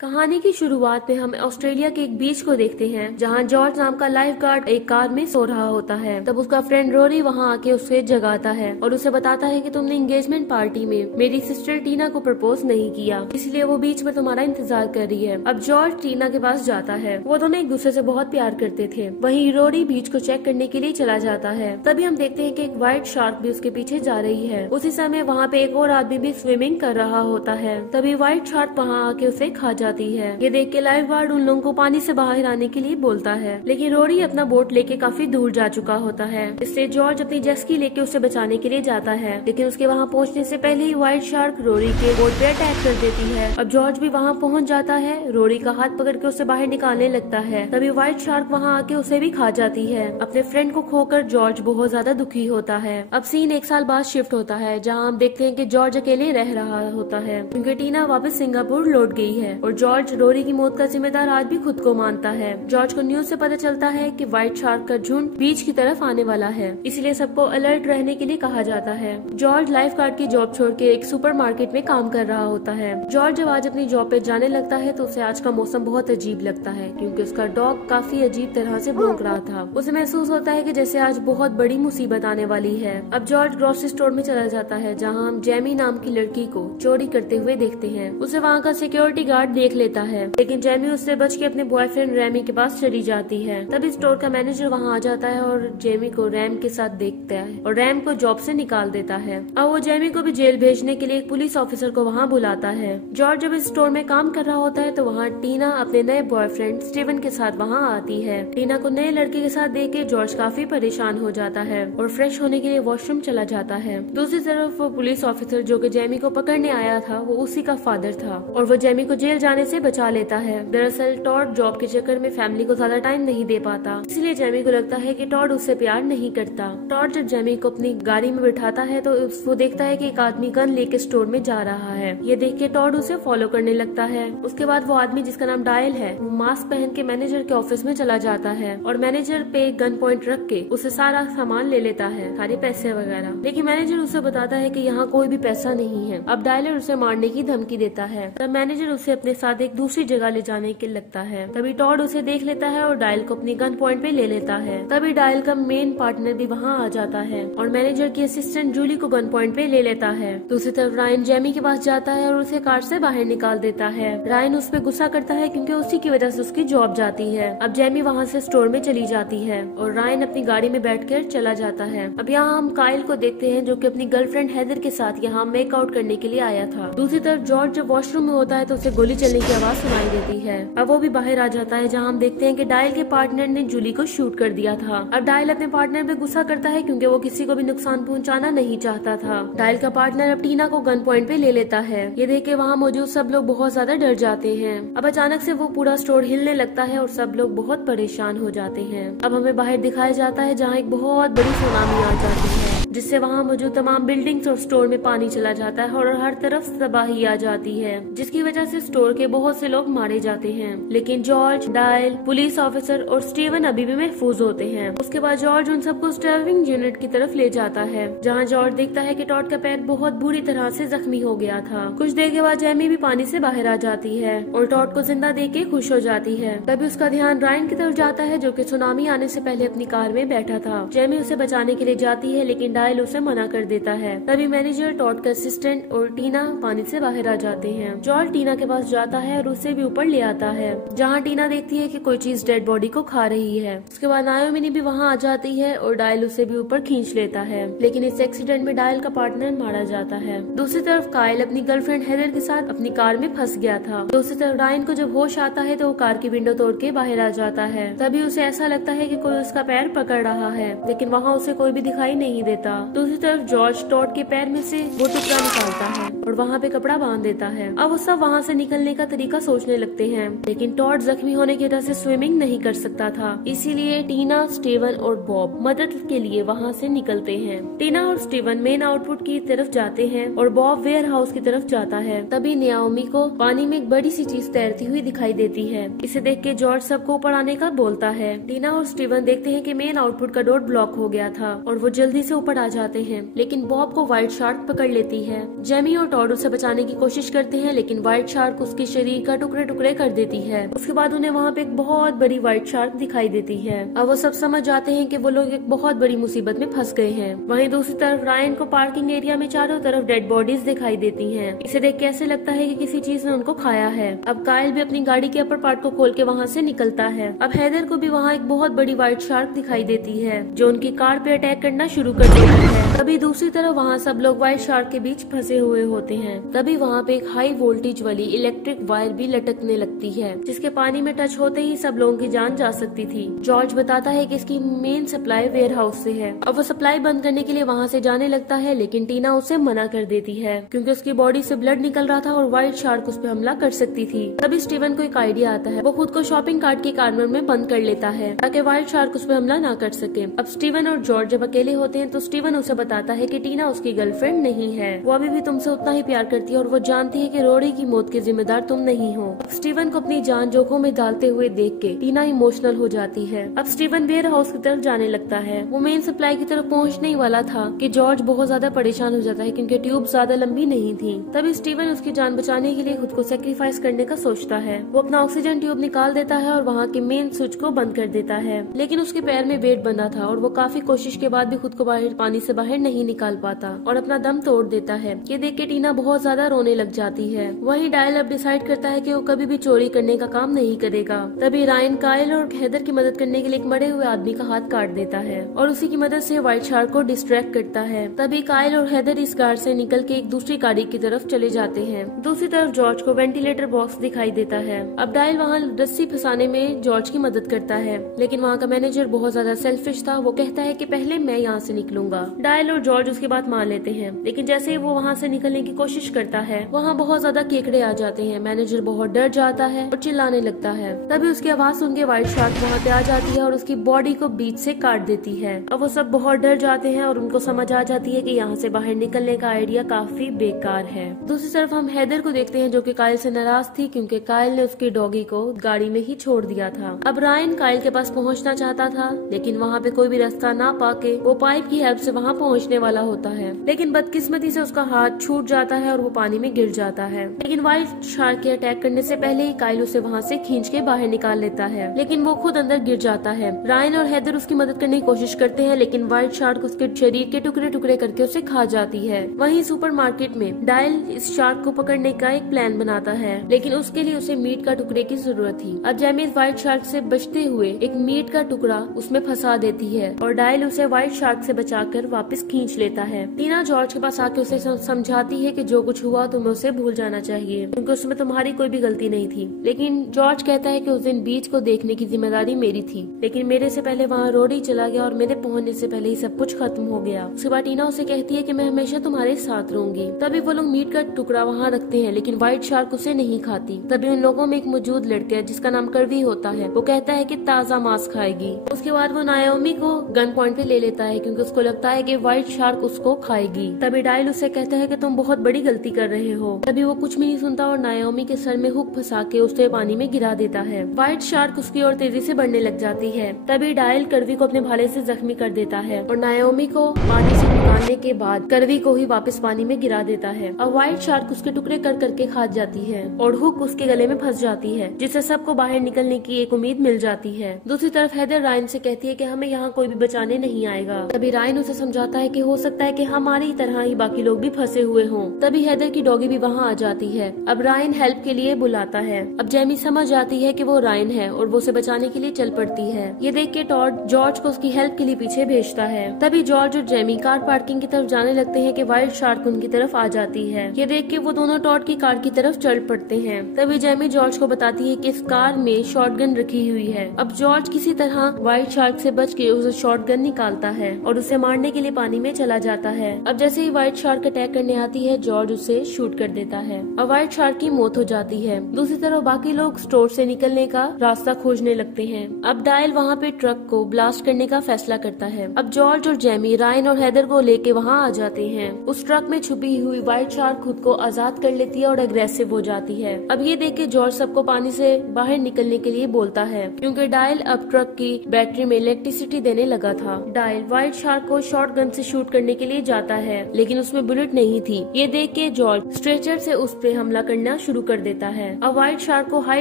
कहानी की शुरुआत में हम ऑस्ट्रेलिया के एक बीच को देखते हैं जहां जॉर्ज नाम का लाइफ गार्ड एक कार में सो रहा होता है। तब उसका फ्रेंड रोरी वहां आके उसे जगाता है और उसे बताता है कि तुमने एंगेजमेंट पार्टी में मेरी सिस्टर टीना को प्रपोज नहीं किया, इसलिए वो बीच में तुम्हारा इंतजार कर रही है। अब जॉर्ज टीना के पास जाता है। वो दोनों एक दूसरे से बहुत प्यार करते थे। वहीं रोरी बीच को चेक करने के लिए चला जाता है। तभी हम देखते हैं कि एक व्हाइट शार्क भी उसके पीछे जा रही है। उसी समय वहाँ पे एक और आदमी भी स्विमिंग कर रहा होता है। तभी व्हाइट शार्क वहाँ आके उसे खा जाती है। ये देख के लाइफ गार्ड उन लोगों को पानी से बाहर आने के लिए बोलता है, लेकिन रोरी अपना बोट लेके काफी दूर जा चुका होता है। इससे जॉर्ज अपनी जेस्की लेके उसे बचाने के लिए जाता है, लेकिन उसके वहाँ पहुँचने से पहले ही व्हाइट शार्क रोरी के बोट पे अटैक कर देती है। अब जॉर्ज भी वहाँ पहुँच जाता है। रोरी का हाथ पकड़ के उसे बाहर निकालने लगता है। तभी व्हाइट शार्क वहाँ आके उसे भी खा जाती है। अपने फ्रेंड को खोकर जॉर्ज बहुत ज्यादा दुखी होता है। अब सीन एक साल बाद शिफ्ट होता है, जहाँ हम देखते हैं कि जॉर्ज अकेले रह रहा होता है क्योंकि टीना वापस सिंगापुर लौट गई है और जॉर्ज रोरी की मौत का जिम्मेदार आज भी खुद को मानता है। जॉर्ज को न्यूज से पता चलता है कि व्हाइट शार्क का झुंड बीच की तरफ आने वाला है, इसलिए सबको अलर्ट रहने के लिए कहा जाता है। जॉर्ज लाइफ गार्ड की जॉब छोड़ के एक सुपरमार्केट में काम कर रहा होता है। जॉर्ज जब आज अपनी जॉब पे जाने लगता है तो उसे आज का मौसम बहुत अजीब लगता है क्योंकि उसका डॉग काफी अजीब तरह से भौंक रहा था। उसे महसूस होता है कि जैसे आज बहुत बड़ी मुसीबत आने वाली है। अब जॉर्ज ग्रोसरी स्टोर में चला जाता है, जहाँ हम जेमी नाम की लड़की को चोरी करते हुए देखते हैं। उसे वहाँ का सिक्योरिटी गार्ड देख लेता है, लेकिन जेमी उससे बच के अपने बॉयफ्रेंड रैमी के पास चली जाती है। तभी स्टोर का मैनेजर वहाँ आ जाता है और जेमी को रैम के साथ देखता है और रैम को जॉब से निकाल देता है। अब वो जेमी को भी जेल भेजने के लिए एक पुलिस ऑफिसर को वहाँ बुलाता है। जॉर्ज जब इस स्टोर में काम कर रहा होता है तो वहाँ टीना अपने नए बॉयफ्रेंड स्टीवन के साथ वहाँ आती है। टीना को नए लड़के के साथ देख के जॉर्ज काफी परेशान हो जाता है और फ्रेश होने के लिए वॉशरूम चला जाता है। दूसरी तरफ वो पुलिस ऑफिसर जो कि जेमी को पकड़ने आया था वो उसी का फादर था और वो जेमी को जेल जाने से बचा लेता है। दरअसल टॉड जॉब के चक्कर में फैमिली को ज्यादा टाइम नहीं दे पाता, इसलिए जेमी को लगता है कि टॉड उससे प्यार नहीं करता। टॉड जब जेमी को अपनी गाड़ी में बिठाता है तो वो देखता है कि एक आदमी गन लेके स्टोर में जा रहा है। ये देख के टॉड उसे फॉलो करने लगता है। उसके बाद वो आदमी जिसका नाम डायल है वो मास्क पहन के मैनेजर के ऑफिस में चला जाता है और मैनेजर पे गन पॉइंट रख के उसे सारा सामान ले लेता है, सारे पैसे वगैरह। लेकिन मैनेजर उसे बताता है कि यहाँ कोई भी पैसा नहीं है। अब डायलर उसे मारने की धमकी देता है। तब मैनेजर उसे अपने साथ एक दूसरी जगह ले जाने के लगता है। तभी टॉड उसे देख लेता है और डायल को अपनी गन पॉइंट पे ले लेता है। तभी डायल का मेन पार्टनर भी वहाँ आ जाता है और मैनेजर की असिस्टेंट जूली को गन पॉइंट पे ले लेता है। दूसरी तरफ रायन जेमी के पास जाता है और उसे कार से बाहर निकाल देता है। रायन उस पर गुस्सा करता है क्योंकि उसी की वजह से उसकी जॉब जाती है। अब जेमी वहाँ से स्टोर में चली जाती है और रायन अपनी गाड़ी में बैठकर चला जाता है। अब यहाँ हम काइल को देखते हैं जो कि अपनी गर्लफ्रेंड हेदर के साथ यहाँ मेकआउट करने के लिए आया था। दूसरी तरफ जॉर्ज जब वॉशरूम में होता है तो उसे गोली चलने की आवाज सुनाई देती है। अब वो भी बाहर आ जाता है, जहाँ हम देखते हैं कि डायल के पार्टनर ने जूली को शूट कर दिया था। अब डायल अपने पार्टनर पे गुस्सा करता है क्योंकि वो किसी को भी नुकसान पहुंचाना नहीं चाहता था। डायल का पार्टनर अब टीना को गन पॉइंट पे ले लेता है। ये देख के वहाँ मौजूद सब लोग बहुत ज्यादा डर जाते हैं। अब अचानक से वो पूरा स्टोर हिलने लगता है और सब लोग बहुत परेशान हो जाते हैं। अब हमें बाहर दिखाया जाता है जहाँ एक बहुत बड़ी सुनामी आ जाती है, जिससे वहाँ मौजूद तमाम बिल्डिंग्स और स्टोर में पानी चला जाता है और हर तरफ तबाही आ जाती है, जिसकी वजह से स्टोर के बहुत से लोग मारे जाते हैं। लेकिन जॉर्ज, डायल, पुलिस ऑफिसर और स्टीवन अभी भी महफूज होते हैं। उसके बाद जॉर्ज उन सबको स्टर्विंग यूनिट की तरफ ले जाता है, जहाँ जॉर्ज देखता है कि टॉड का पैर बहुत बुरी तरह से जख्मी हो गया था। कुछ देर के बाद जेमी भी पानी से बाहर आ जाती है और टॉड को जिंदा देख के खुश हो जाती है। तभी उसका ध्यान रायन की तरफ जाता है जो कि सुनामी आने से पहले अपनी कार में बैठा था। जेमी उसे बचाने के लिए जाती है लेकिन डायल उसे मना कर देता है। तभी मैनेजर, टॉड का असिस्टेंट और टीना पानी से बाहर आ जाते हैं। जॉर्ज टीना के पास जाता है और उसे भी ऊपर ले आता है, जहाँ टीना देखती है कि कोई चीज डेड बॉडी को खा रही है। उसके बाद नायोमी भी वहाँ आ जाती है और डायल उसे भी ऊपर खींच लेता है, लेकिन इस एक्सीडेंट में डायल का पार्टनर मारा जाता है। दूसरी तरफ काइल अपनी गर्लफ्रेंड हेदर के साथ अपनी कार में फंस गया था। दूसरी तरफ रायन को जब होश आता है तो वो कार की विंडो तोड़ के बाहर आ जाता है। तभी उसे ऐसा लगता है कि कोई उसका पैर पकड़ रहा है, लेकिन वहाँ उसे कोई भी दिखाई नहीं देता। दूसरी तरफ जॉर्ज टॉड के पैर में से वो टुकड़ा निकालता है और वहाँ पे कपड़ा बांध देता है। अब वो सब वहाँ से निकलने का तरीका सोचने लगते हैं, लेकिन टॉड जख्मी होने की वजह से स्विमिंग नहीं कर सकता था, इसीलिए टीना, स्टीवन और बॉब मदद के लिए वहाँ से निकलते हैं। टीना और स्टीवन मेन आउटपुट की तरफ जाते हैं और बॉब वेयर हाउस की तरफ जाता है। तभी नायोमी को पानी में एक बड़ी सी चीज तैरती हुई दिखाई देती है। इसे देख के जॉर्ज सबको ऊपर आने का बोलता है। टीना और स्टीवन देखते हैं कि मेन आउटपुट का डोर ब्लॉक हो गया था और वो जल्दी से ऊपर आ जाते हैं, लेकिन बॉब को व्हाइट शार्क पकड़ लेती है। जेमी और टॉड उसे बचाने की कोशिश करते हैं, लेकिन व्हाइट शार्क उसके शरीर का टुकड़े टुकड़े कर देती है। उसके बाद उन्हें वहाँ पे एक बहुत बड़ी व्हाइट शार्क दिखाई देती है। अब वो सब समझ जाते हैं कि वो लोग एक बहुत बड़ी मुसीबत में फंस गए हैं। वहीं दूसरी तरफ रायन को पार्किंग एरिया में चारों तरफ डेड बॉडीज दिखाई देती हैं। इसे देख के ऐसे लगता है कि किसी चीज ने उनको खाया है। अब कायल भी अपनी गाड़ी के अपर पार्ट को खोल के वहाँ से निकलता है। अब हैदर को भी वहाँ एक बहुत बड़ी व्हाइट शार्क दिखाई देती है जो उनकी कार पे अटैक करना शुरू कर देती है। तभी दूसरी तरफ वहाँ सब लोग व्हाइट शार्क के बीच फंसे हुए होते हैं। तभी वहाँ पे एक हाई वोल्टेज वाली इलेक्ट्रिक वायर भी लटकने लगती है, जिसके पानी में टच होते ही सब लोगों की जान जा सकती थी। जॉर्ज बताता है कि इसकी मेन सप्लाई वेयर हाउस से है। अब वो सप्लाई बंद करने के लिए वहाँ से जाने लगता है, लेकिन टीना उसे मना कर देती है क्योंकि उसकी बॉडी से ब्लड निकल रहा था और व्हाइट शार्क उस पर हमला कर सकती थी। तभी स्टीवन को एक आइडिया आता है। वो खुद को शॉपिंग कार्ट के कार्नर में बंद कर लेता है ताकि व्हाइट शार्क उस पर हमला ना कर सके। अब स्टीवन और जॉर्ज जब अकेले होते हैं तो स्टीवन उसे बताता है कि टीना उसकी गर्लफ्रेंड नहीं है, वो अभी भी तुमसे उतना ही प्यार करती है और वो जानती है कि रोरी की मौत के जिम्मेदार तुम नहीं हो। स्टीवन को अपनी जान जोखिम में डालते हुए देख के टीना इमोशनल हो जाती है। अब स्टीवन वेयर हाउस की तरफ जाने लगता है। वो मेन सप्लाई की तरफ पहुंचने ही वाला था कि जॉर्ज बहुत ज्यादा परेशान हो जाता है क्योंकि ट्यूब ज्यादा लंबी नहीं थी। तभी स्टीवन उसकी जान बचाने के लिए खुद को सेक्रीफाइस करने का सोचता है। वो अपना ऑक्सीजन ट्यूब निकाल देता है और वहाँ के मेन स्विच को बंद कर देता है, लेकिन उसके पैर में वेट बंधा था और वो काफी कोशिश के बाद भी खुद को पानी से बाहर नहीं निकाल पाता और अपना दम तोड़ देता है। ये देख के टीना बहुत ज्यादा रोने लग जाती है। वहीं डायल अब डिसाइड करता है कि वो कभी भी चोरी करने का काम नहीं करेगा। तभी रायन कायल और हैदर की मदद करने के लिए एक मरे हुए आदमी का हाथ काट देता है और उसी की मदद से व्हाइट शार्क को डिस्ट्रैक्ट करता है। तभी कायल और हैदर इस कार से निकल के एक दूसरी गाड़ी की तरफ चले जाते हैं। दूसरी तरफ जॉर्ज को वेंटिलेटर बॉक्स दिखाई देता है। अब डायल वहाँ रस्सी फंसाने में जॉर्ज की मदद करता है, लेकिन वहाँ का मैनेजर बहुत ज्यादा सेल्फिश था। वो कहता है कि पहले मैं यहाँ से निकलूंगा। डायल और जॉर्ज उसकी बात मान लेते हैं, लेकिन जैसे ही वो वहाँ से निकलने की कोशिश करता है वहाँ बहुत ज्यादा केकड़े आ जाते हैं। मैनेजर बहुत डर जाता है और चिल्लाने लगता है। तभी उसकी आवाज सुन के व्हाइट शार्क वहाँ पे आ जाती है और उसकी बॉडी को बीच से काट देती है। अब वो सब बहुत डर जाते हैं और उनको समझ आ जाती है कि यहाँ से बाहर निकलने का आइडिया काफी बेकार है। दूसरी तरफ हम हैदर को देखते हैं जो कि कायल से नाराज थी क्योंकि कायल ने उसके डॉगी को गाड़ी में ही छोड़ दिया था। अब रायन कायल के पास पहुँचना चाहता था, लेकिन वहाँ पे कोई भी रास्ता ना पाके वो पाइप की हेल्प से वहाँ पहुँचने वाला होता है, लेकिन बदकिस्मती से उसका हाथ छूट जाता है और वो पानी में गिर जाता है। लेकिन व्हाइट शार्क के अटैक करने से पहले ही कायल उसे वहाँ से खींच के बाहर निकाल लेता है, लेकिन वो खुद अंदर गिर जाता है। रायन और हैदर उसकी मदद करने की कोशिश करते हैं, लेकिन व्हाइट शार्क उसके शरीर के टुकड़े टुकड़े करके उसे खा जाती है। वहीं सुपरमार्केट में डायल इस शार्क को पकड़ने का एक प्लान बनाता है, लेकिन उसके लिए उसे मीट का टुकड़े की जरूरत थी। अब जेमी व्हाइट शार्क से बचते हुए एक मीट का टुकड़ा उसमें फंसा देती है और डायल उसे व्हाइट शार्क से बचाकर वापस खींच लेता है। टीना जॉर्ज के पास आके उसे समझाती है कि जो कुछ हुआ तुम्हें उसे भूल जाना चाहिए क्योंकि उसमें तुम्हारी कोई भी गलती नहीं थी। लेकिन जॉर्ज कहता है कि उस दिन बीच को देखने की जिम्मेदारी मेरी थी, लेकिन मेरे से पहले वहाँ रोरी चला गया और मेरे पहुंचने से पहले ही सब कुछ खत्म हो गया। उसके बाद टीना उसे कहती है कि मैं हमेशा तुम्हारे साथ रहूंगी। तभी वो लोग मीट का टुकड़ा वहाँ रखते हैं, लेकिन व्हाइट शार्क उसे नहीं खाती। तभी उन लोगों में एक मौजूद लड़का है जिसका नाम करवी होता है। वो कहता है कि ताजा मांस खाएगी। उसके बाद वो नायोमी को गन पॉइंट पे ले लेता है क्योंकि उसको लगता है कि व्हाइट शार्क उसको खाएगी। तभी डायल उसे कहता है कि तुम बहुत बड़ी गलती कर रहे हो। तभी वो कुछ भी नहीं सुनता और नायोमी के सर में हुक फंसा के उसे पानी में गिरा देता है। व्हाइट शार्क उसकी ओर तेजी से बढ़ने लग जाती है। तभी डायल करवी को अपने भाले से जख्मी कर देता है और नायोमी को पानी से निकालने के बाद करवी को ही वापस पानी में गिरा देता है। अब व्हाइट शार्क उसके टुकड़े कर करके खा जाती है और हुक उसके गले में फंस जाती है, जिससे सबको बाहर निकलने की एक उम्मीद मिल जाती है। दूसरी तरफ हैदर रायन से कहती है कि हमें यहाँ कोई भी बचाने नहीं आएगा। तभी रायन उसे समझाता है कि हो सकता है कि हमारी तरह ही बाकी लोग भी फंसे हुए हों। तभी हैदर की डॉगी भी वहाँ आ जाती है। अब रायन हेल्प के लिए बुलाता है। अब जेमी समझ जाती है कि वो रायन है और वो उसे बचाने के लिए चल पड़ती है। ये देख के टॉड जॉर्ज को उसकी हेल्प के लिए पीछे भेजता है। तभी जॉर्ज और जेमी कार पार्किंग की तरफ जाने लगते हैं कि व्हाइट शार्क उनकी तरफ आ जाती है। ये देख के वो दोनों टॉड की कार की तरफ चल पड़ते हैं। तभी जेमी जॉर्ज को बताती है कि इस कार में शॉटगन रखी हुई है। अब जॉर्ज किसी तरह व्हाइट शार्क से बच के उसे शॉटगन निकालता है और उसे मारने के लिए पानी में चला जाता है। अब जैसे ही व्हाइट शार्क अटैक करने आती है जॉर्ज उसे शूट कर देता है और व्हाइट शार्क की मौत हो जाती है। दूसरी तरफ बाकी लोग स्टोर से निकलने का रास्ता खोजने लगते हैं। अब डायल वहाँ पे ट्रक को ब्लास्ट करने का फैसला करता है। अब जॉर्ज और जेमी रायन और हैदर को लेके लेके वहाँ आ जाते हैं। उस ट्रक में छुपी हुई व्हाइट शार्क खुद को आजाद कर लेती है और अग्रेसिव हो जाती है। अब ये देख के जॉर्ज सबको पानी से बाहर निकलने के लिए बोलता है, क्योंकि डायल अब ट्रक की बैटरी में इलेक्ट्रिसिटी देने लगा था। डायल व्हाइट शार्क को शॉर्ट गन से शूट करने के लिए जाता है, लेकिन उसमें बुलेट नहीं थी। ये देख के जॉर्ज स्ट्रेचर से उस पे हमला करना शुरू कर देता है। अब व्हाइट शार्क को हाई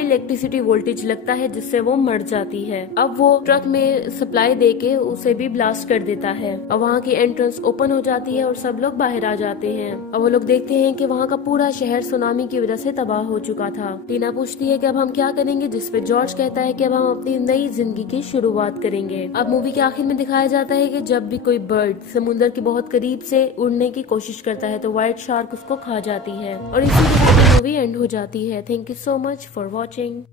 इलेक्ट्रिसिटी वोल्टेज लगता है, जिससे वो मर जाती है। अब वो ट्रक में सप्लाई देके उसे भी ब्लास्ट कर देता है। अब वहाँ की एंट्रेंस ओपन हो जाती है और सब लोग बाहर आ जाते हैं। अब वो लोग देखते हैं कि वहाँ का पूरा शहर सुनामी की वजह से तबाह हो चुका था। टीना पूछती है कि अब हम क्या करेंगे, जिसपे जॉर्ज कहता है कि अब हम अपनी नई जिंदगी की शुरुआत करेंगे। अब मूवी के आखिर में दिखाया जाता है कि जब भी कोई बर्ड समुद्र के बहुत करीब से उड़ने की कोशिश करता है तो व्हाइट शार्क उसको खा जाती है और इसी के साथ मूवी एंड हो जाती है। Thank you so much for watching.